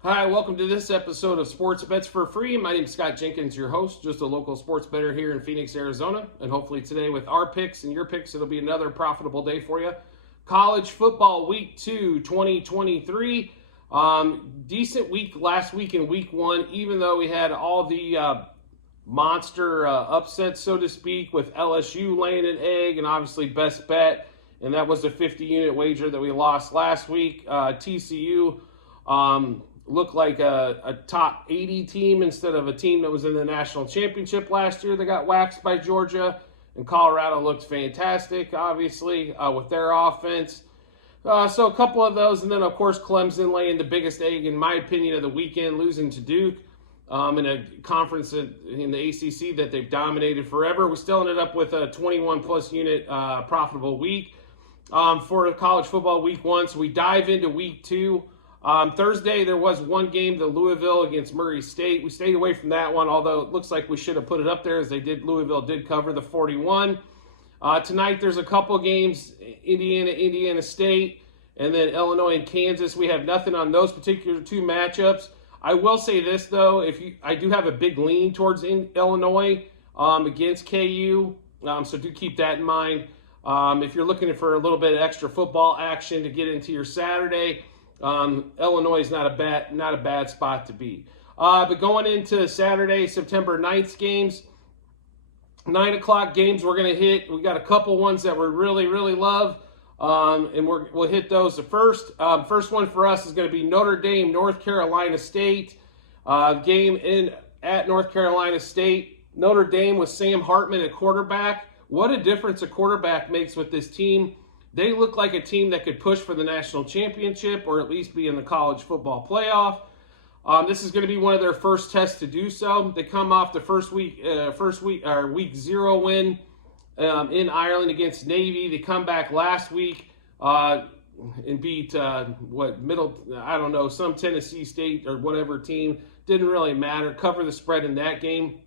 Hi, welcome to this episode of Sports Bets for Free. My name is Scott Jenkins, your host, just a local sports bettor here in Phoenix, Arizona. And hopefully today with our picks and your picks, it'll be another profitable day for you. College football week 2, 2023. Decent week last week in week 1, even though we had all the monster upsets, so to speak, with LSU laying an egg and obviously best bet. And that was a 50-unit wager that we lost last week. TCU looked like a top 80 team instead of a team that was in the national championship last year that got waxed by Georgia. And Colorado looked fantastic, obviously, with their offense. So a couple of those. And then, of course, Clemson laying the biggest egg, in my opinion, of the weekend, losing to Duke in a conference in the ACC that they've dominated forever. We still ended up with a 21-plus unit profitable week for college football week 1. So we dive into week 2. Thursday, there was one game, the Louisville against Murray State. We stayed away from that one, although it looks like we should have put it up there as Louisville did cover the 41. Tonight, there's a couple games, Indiana State, and then Illinois and Kansas. We have nothing on those particular two matchups. I will say this, though, I do have a big lean towards Illinois against KU, so do keep that in mind. If you're looking for a little bit of extra football action to get into your Saturday, Illinois is not a bad spot to be. But going into Saturday, September 9th games, 9 o'clock games we're going to hit. We got a couple ones that we really, really love, and we'll hit those. The first one for us is going to be Notre Dame, North Carolina State. Game at North Carolina State. Notre Dame with Sam Hartman at quarterback. What a difference a quarterback makes with this team. They look like a team that could push for the national championship or at least be in the college football playoff. This is going to be one of their first tests to do so. They come off the week 0 win in Ireland against Navy. They come back last week and beat some Tennessee State or whatever team. Didn't really matter. Cover the spread in that game.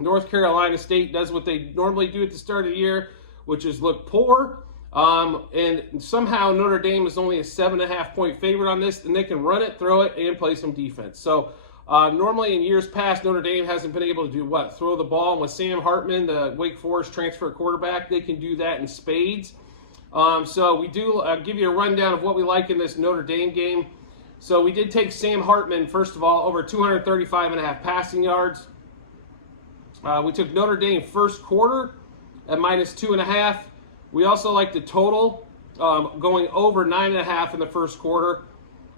North Carolina State does what they normally do at the start of the year, which is look poor. And somehow Notre Dame is only a 7.5-point favorite on this, and they can run it, throw it, and play some defense. So normally in years past, Notre Dame hasn't been able to do what? Throw the ball. And with Sam Hartman, the Wake Forest transfer quarterback, they can do that in spades. So we do give you a rundown of what we like in this Notre Dame game. So we did take Sam Hartman, first of all, over 235.5 passing yards. We took Notre Dame first quarter at -2.5. We also like the total going over 9.5 in the first quarter.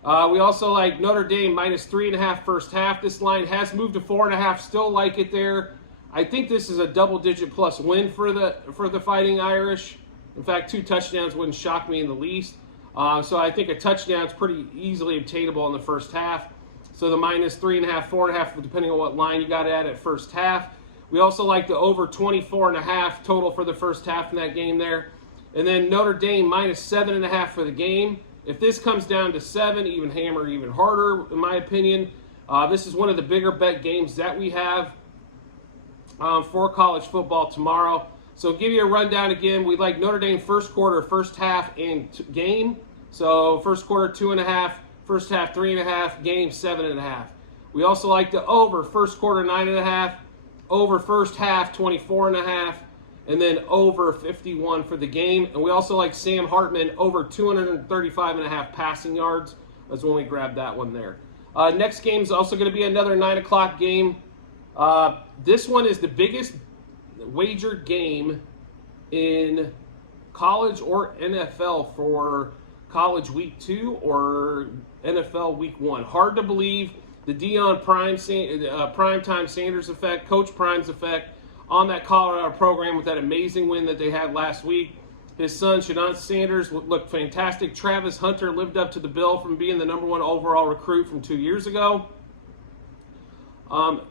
We also like Notre Dame -3.5 first half. This line has moved to 4.5. Still like it there. I think this is a double-digit plus win for the Fighting Irish. In fact, 2 touchdowns wouldn't shock me in the least. So I think a touchdown is pretty easily obtainable in the first half. So the -3.5, 4.5, depending on what line you got at first half. We also like the over 24.5 total for the first half in that game there. And then Notre Dame -7.5 for the game. If this comes down to 7, even hammer even harder, in my opinion. This is one of the bigger bet games that we have for college football tomorrow. So give you a rundown again. We like Notre Dame first quarter, first half, and game. So first quarter 2.5, first half 3.5, game 7.5. We also like the over first quarter 9.5. Over first half, 24.5, and then over 51 for the game. And we also like Sam Hartman over 235.5 passing yards. That's when we grab that one there. Next game is also going to be another 9 o'clock game. This one is the biggest wagered game in college or NFL for college week 2 or NFL week 1. Hard to believe. The Deion Primetime Sanders effect, Coach Prime's effect on that Colorado program with that amazing win that they had last week. His son, Shadon Sanders, looked fantastic. Travis Hunter lived up to the bill from being the #1 overall recruit from 2 years ago.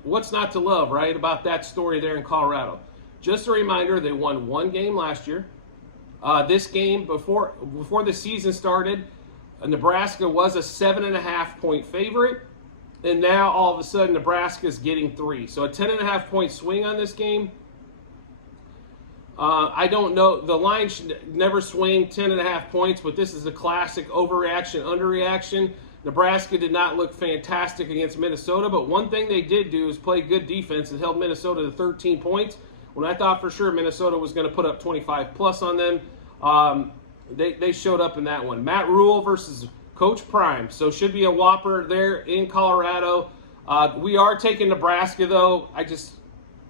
What's not to love, right, about that story there in Colorado? Just a reminder, they won one game last year. This game, before the season started, Nebraska was a 7.5-point favorite. And now, all of a sudden, Nebraska's getting 3. So a 10.5-point swing on this game. I don't know. The line should never swing 10.5 points, but this is a classic overreaction, underreaction. Nebraska did not look fantastic against Minnesota, but one thing they did do is play good defense and held Minnesota to 13 points. When I thought for sure Minnesota was going to put up 25 plus on them, they showed up in that one. Matt Rule versus Coach Prime. So should be a whopper there in Colorado. We are taking Nebraska, though.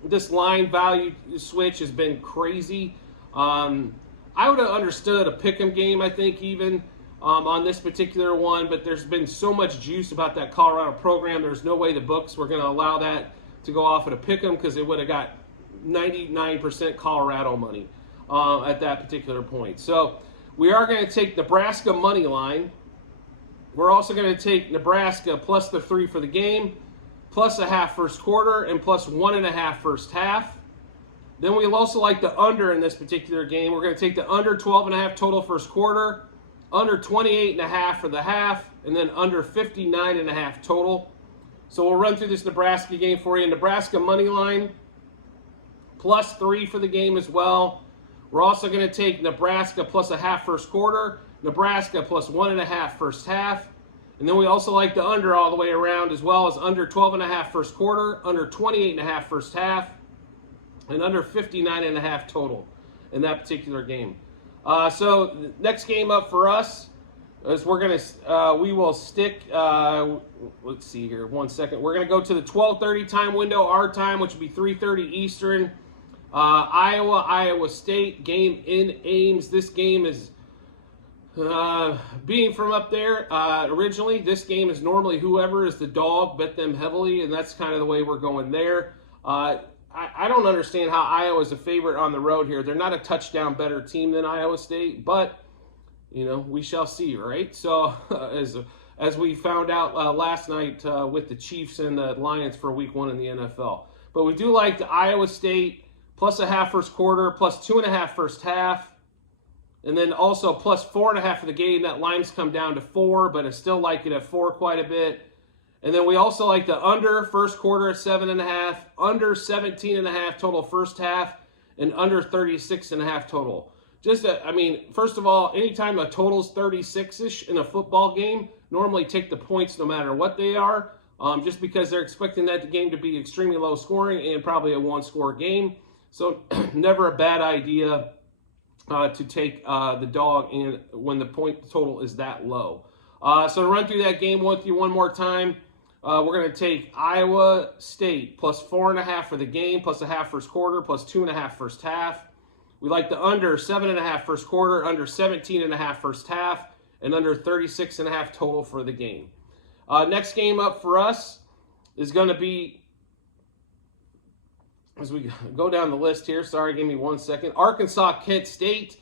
This line value switch has been crazy. I would have understood a pick'em game, I think, even on this particular one, but there's been so much juice about that Colorado program. There's no way the books were going to allow that to go off at a pick'em, because they would have got 99% Colorado money at that particular point. So we are going to take Nebraska money line. We're also going to take Nebraska plus the 3 for the game, plus a half first quarter, and plus 1.5 first half. Then we'll also like the under in this particular game. We're going to take the under 12.5 total first quarter, under 28.5 for the half, and then under 59.5 total. So we'll run through this Nebraska game for you. Nebraska money line, plus 3 for the game as well. We're also going to take Nebraska plus a half first quarter, Nebraska plus 1.5 first half. And then we also like the under all the way around, as well as under 12.5 first quarter, under 28.5 first half, and under 59.5 total in that particular game. So the next game up for us is we will stick, let's see here, 1 second. We're going to go to the 12:30 time window, our time, which would be 3:30 Eastern. Iowa State, game in Ames. This game is, being from up there originally, this game is normally whoever is the dog, bet them heavily, and that's kind of the way we're going there. I don't understand how Iowa's a favorite on the road here. They're not a touchdown better team than Iowa State, but, we shall see, right? So, as we found out last night with the Chiefs and the Lions for week 1 in the NFL. But we do like the Iowa State plus a half first quarter, plus 2.5 first half, and then also plus 4.5 for the game. That line's come down to 4, but I still like it at 4 quite a bit. And then we also like the under first quarter at 7.5, under 17.5 total first half, and under 36.5 total. First of all, anytime a total's 36-ish in a football game, normally take the points no matter what they are, just because they're expecting that game to be extremely low scoring and probably a one-score game. So never a bad idea to take the dog when the point total is that low. So to run through that game with you one more time, we're going to take Iowa State plus 4.5 for the game, plus a half first quarter, plus 2.5 first half. We like the under 7.5 first quarter, under 17.5 first half, and under 36.5 total for the game. Next game up for us is going to be, as we go down the list here, sorry, give me 1 second. Arkansas, Kent State,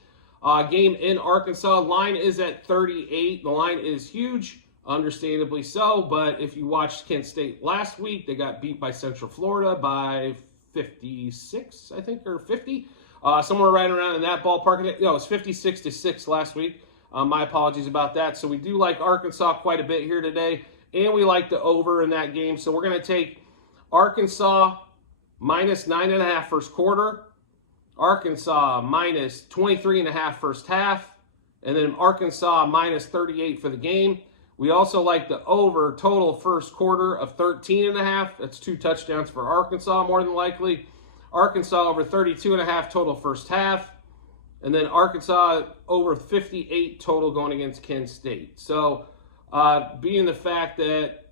game in Arkansas. Line is at 38. The line is huge, understandably so, but if you watched Kent State last week, they got beat by Central Florida by 56, I think, or 50. Somewhere right around in that ballpark. No, it was 56-6 last week. My apologies about that. So we do like Arkansas quite a bit here today, and we like the over in that game. So we're going to take Arkansas minus 9.5 first quarter, Arkansas minus 23.5 first half, and then Arkansas minus 38 for the game. We also like the over total first quarter of 13.5. That's 2 touchdowns for Arkansas, more than likely. Arkansas over 32.5 total first half, and then Arkansas over 58 total going against Kent State. So being the fact that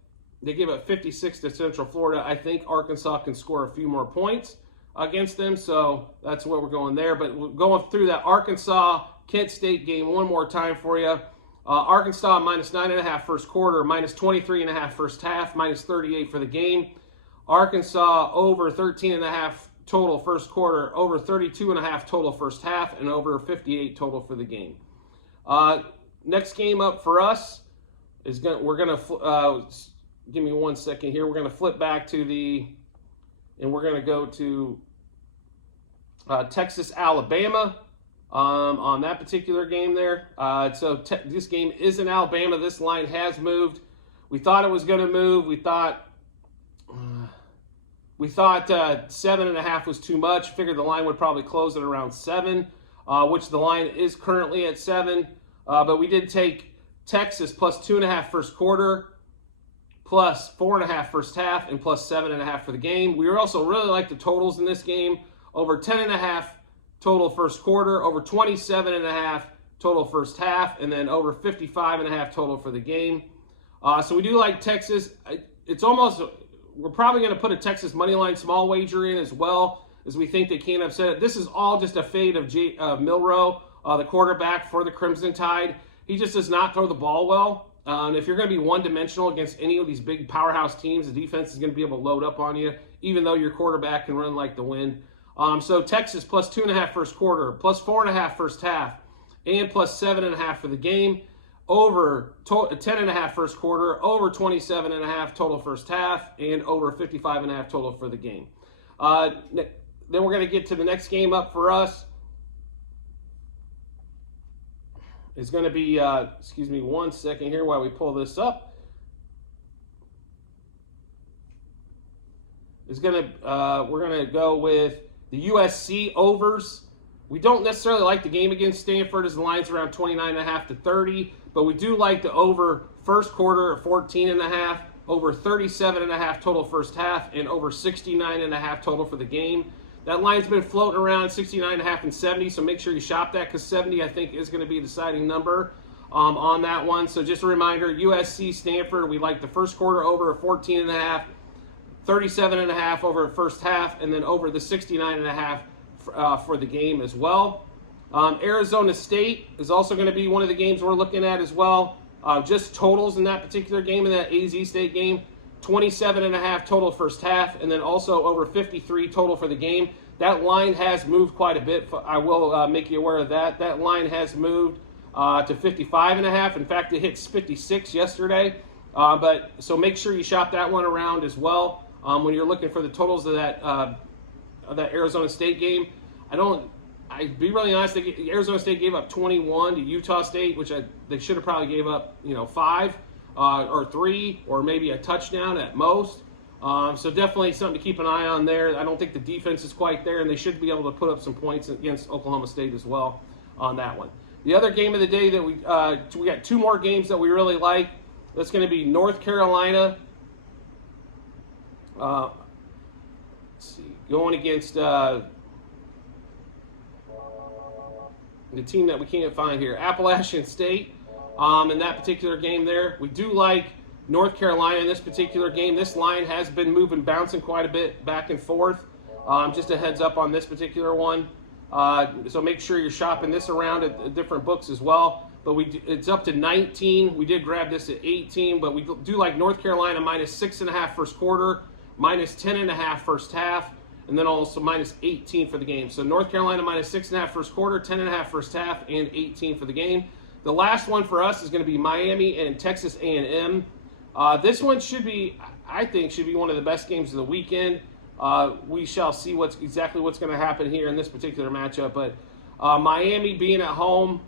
they gave up 56 to Central Florida, I think Arkansas can score a few more points against them, so that's where we're going there. But we're going through that Arkansas-Kent State game one more time for you. Arkansas minus 9.5 first quarter, minus 23.5 first half, minus 38 for the game. Arkansas over 13.5 total first quarter, over 32.5 total first half, and over 58 total for the game. Next game up for us is give me 1 second here. We're going to flip back to and we're going to go to Texas, Alabama on that particular game there. So this game is in Alabama. This line has moved. We thought it was going to move. We thought 7.5 was too much. Figured the line would probably close at around 7, which the line is currently at 7. But we did take Texas plus 2.5 first quarter, plus 4.5 first half, and plus 7.5 for the game. We also really like the totals in this game. Over 10.5 total first quarter, over 27.5 total first half, and then over 55.5 total for the game. So we do like Texas. It's almost, we're probably going to put a Texas money line small wager in as well, as we think they can't upset it. This is all just a fade of Milroe, the quarterback for the Crimson Tide. He just does not throw the ball well. And if you're going to be one-dimensional against any of these big powerhouse teams, the defense is going to be able to load up on you, even though your quarterback can run like the wind. So Texas plus 2.5 first quarter, plus 4.5 first half, and plus 7.5 for the game. Over 10.5 first quarter, over 27.5 total first half, and over 55.5 total for the game. Then we're going to get to the next game up for us. It's going to be, excuse me one second here while we pull this up. We're going to go with the USC overs. We don't necessarily like the game against Stanford, as the line's around 29.5 to 30, but we do like the over first quarter of 14.5, over 37.5 total first half, and over 69.5 total for the game. That line's been floating around 69.5 and 70, so make sure you shop that, because 70, I think, is going to be a deciding number on that one. So just a reminder, USC, Stanford, we like the first quarter over 14.5, 37.5 over first half, and then over the 69.5 for the game as well. Arizona State is also going to be one of the games we're looking at as well. Just totals in that particular game, in that AZ State game, 27.5 total first half, and then also over 53 total for the game. That line has moved quite a bit. I will make you aware of that. That line has moved to 55.5. In fact, it hit 56 yesterday. So make sure you shop that one around as well when you're looking for the totals of that Arizona State game. I'd be really honest, Arizona State gave up 21 to Utah State, which they should have probably gave up 5 or 3 or maybe a touchdown at most. So definitely something to keep an eye on there. I don't think the defense is quite there, and they should be able to put up some points against Oklahoma State as well on that one. The other game of the day that we got 2 more games that we really like. That's going to be North Carolina. Let's see, going against the team that we can't find here, Appalachian State. In that particular game there, we do like North Carolina in this particular game. This line has been bouncing quite a bit back and forth. Just a heads up on this particular one. So make sure you're shopping this around at different books as well. But it's up to 19. We did grab this at 18, but we do like North Carolina minus 6.5 first quarter, minus 10.5 first half, and then also minus 18 for the game. So North Carolina minus 6.5 first quarter, 10.5 first half, and 18 for the game. The last one for us is going to be Miami and Texas A&M. This one I think should be one of the best games of the weekend. We shall see exactly what's going to happen here in this particular matchup. But Miami being at home,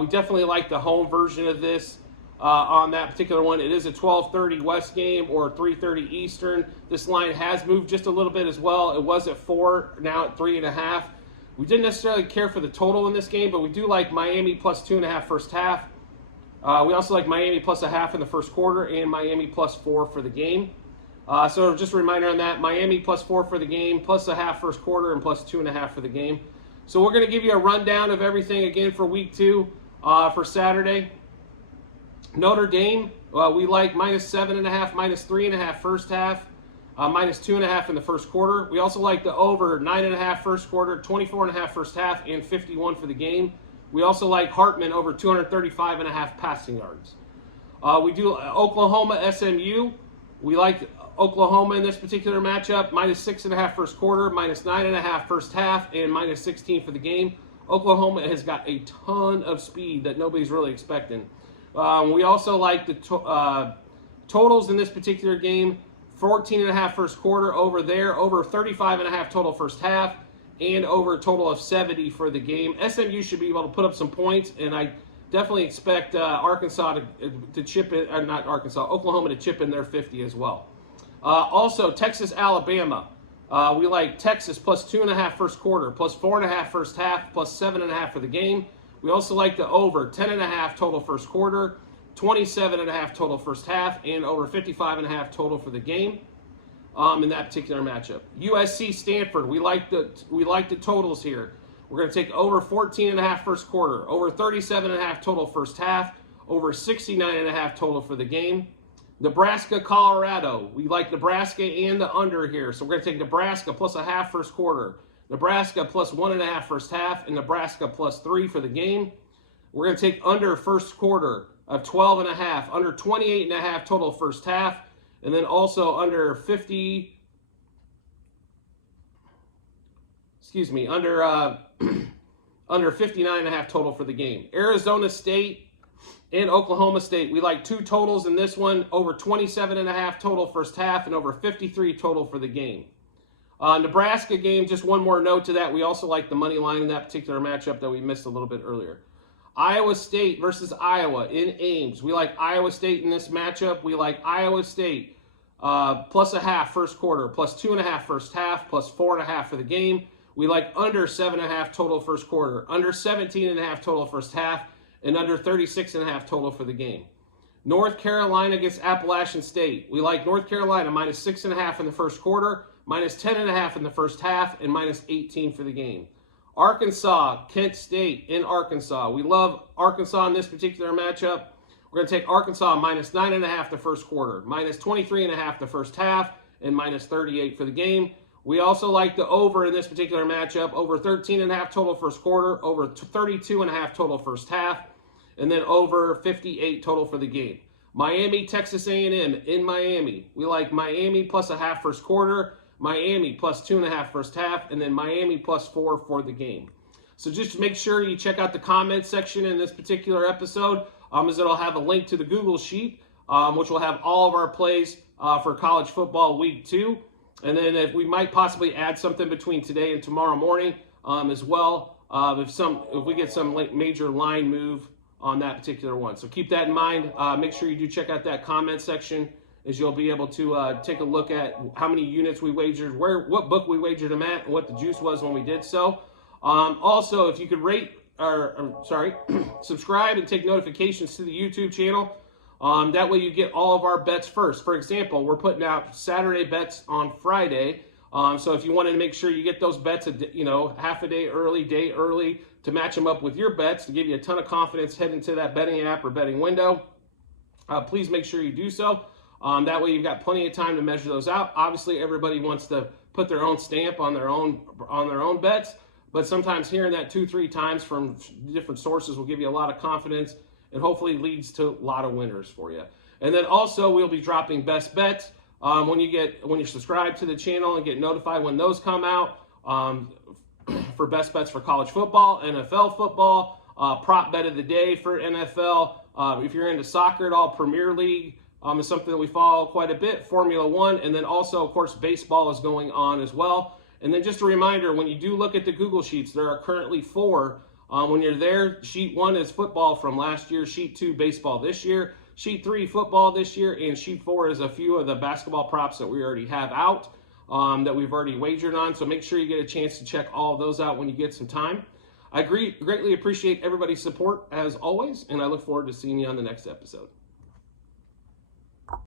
we definitely like the home version of this. On that particular one, it is a 12:30 West game or 3:30 Eastern. This line has moved just a little bit as well. It was at 4, now at 3.5. We didn't necessarily care for the total in this game, but we do like Miami plus 2.5 first half. We also like Miami plus a half in the first quarter and Miami plus 4 for the game. So just a reminder on that, Miami plus 4 for the game, plus a half first quarter, and plus 2.5 for the game. So we're going to give you a rundown of everything again for week 2 for Saturday. Notre Dame, we like minus 7.5, minus 3.5 first half, minus 2.5 in the first quarter. We also like the over 9.5 first quarter, 24.5 first half, and 51 for the game. We also like Hartman over 235.5 passing yards. We do Oklahoma SMU. We like Oklahoma in this particular matchup, minus 6.5 first quarter, minus 9.5 first half, and minus 16 for the game. Oklahoma has got a ton of speed that nobody's really expecting. We also like the totals in this particular game, 14.5 first quarter over there, over 35.5 total first half, and over a total of 70 for the game. SMU should be able to put up some points, and I definitely expect Oklahoma to chip in their 50 as well. Also, Texas, Alabama. We like Texas plus 2.5 first quarter, plus 4.5 first half, plus 7.5 for the game. We also like the over 10.5 total first quarter, 27.5 total first half, and over 55.5 total for the game. In that particular matchup. USC Stanford, we like the totals here. We're going to take over 14.5 first quarter, over 37.5 total first half, over 69.5 total for the game. Nebraska Colorado, we like Nebraska and the under here. So we're going to take Nebraska plus a half first quarter, Nebraska plus 1.5 first half, and Nebraska plus 3 for the game. We're going to take under first quarter of 12.5, under 28.5 total first half, and then also under 59.5 total for the game. Arizona State and Oklahoma State, we like 2 totals in this one, over 27.5 total first half and over 53 total for the game. Nebraska game, just one more note to that, we also like the money line in that particular matchup that we missed a little bit earlier. Iowa State versus Iowa in Ames. We like Iowa State in this matchup. We like Iowa State plus a half first quarter, plus 2.5 first half, plus 4.5 for the game. We like under 7.5 total first quarter, under 17.5 total first half, and under 36.5 total for the game. North Carolina against Appalachian State. We like North Carolina minus 6.5 in the first quarter, minus 10.5 in the first half, and minus 18 for the game. Arkansas, Kent State in Arkansas. We love Arkansas in this particular matchup. We're going to take Arkansas minus 9.5 the first quarter, minus 23.5 the first half, and minus 38 for the game. We also like the over in this particular matchup, over 13.5 total first quarter, over 32.5 total first half, and then over 58 total for the game. Miami, Texas A&M in Miami. We like Miami plus a half first quarter, Miami plus 2.5 first half, and then Miami plus 4 for the game. So just make sure you check out the comment section in this particular episode, as it'll have a link to the Google Sheet, which will have all of our plays for college football week 2. And then if we might possibly add something between today and tomorrow morning as well, if we get some major line move on that particular one. So keep that in mind. Make sure you do check out that comment section, as you'll be able to take a look at how many units we wagered, what book we wagered them at, and what the juice was when we did so. Also, if you could subscribe and take notifications to the YouTube channel. That way you get all of our bets first. For example, we're putting out Saturday bets on Friday. So if you wanted to make sure you get those bets, half a day early to match them up with your bets to give you a ton of confidence heading to that betting app or betting window, please make sure you do so. That way you've got plenty of time to measure those out. Obviously, everybody wants to put their own stamp on their own bets, but sometimes hearing that 2-3 times from different sources will give you a lot of confidence and hopefully leads to a lot of winners for you. And then also we'll be dropping best bets when you subscribe to the channel and get notified when those come out, for best bets for college football, NFL football, prop bet of the day for NFL. If you're into soccer at all, Premier League is something that we follow quite a bit, Formula 1, and then also, of course, baseball is going on as well. And then just a reminder, when you do look at the Google Sheets, there are currently 4. When you're there, Sheet 1 is football from last year, Sheet 2, baseball this year, Sheet 3, football this year, and Sheet 4 is a few of the basketball props that we already have out, that we've already wagered on. So make sure you get a chance to check all of those out when you get some time. I greatly appreciate everybody's support, as always, and I look forward to seeing you on the next episode.